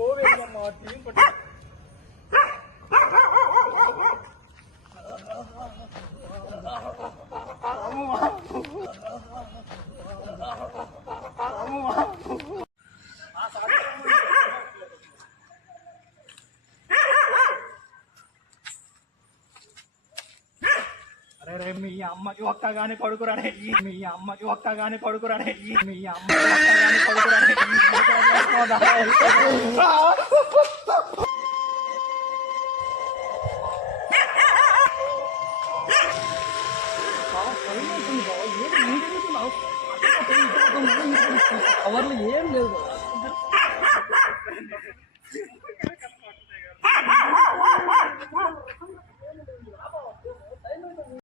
పోవేమ్మా team పట్టు అరే మీ అమ్మకి ఒక్కగానే పడుకురాడే మీ అమ్మకి ఒక్కగానే పడుకురాడే మీ అమ్మకి ఒక్కగానే పడుకురాడే కవర్లు ఏం లేదు.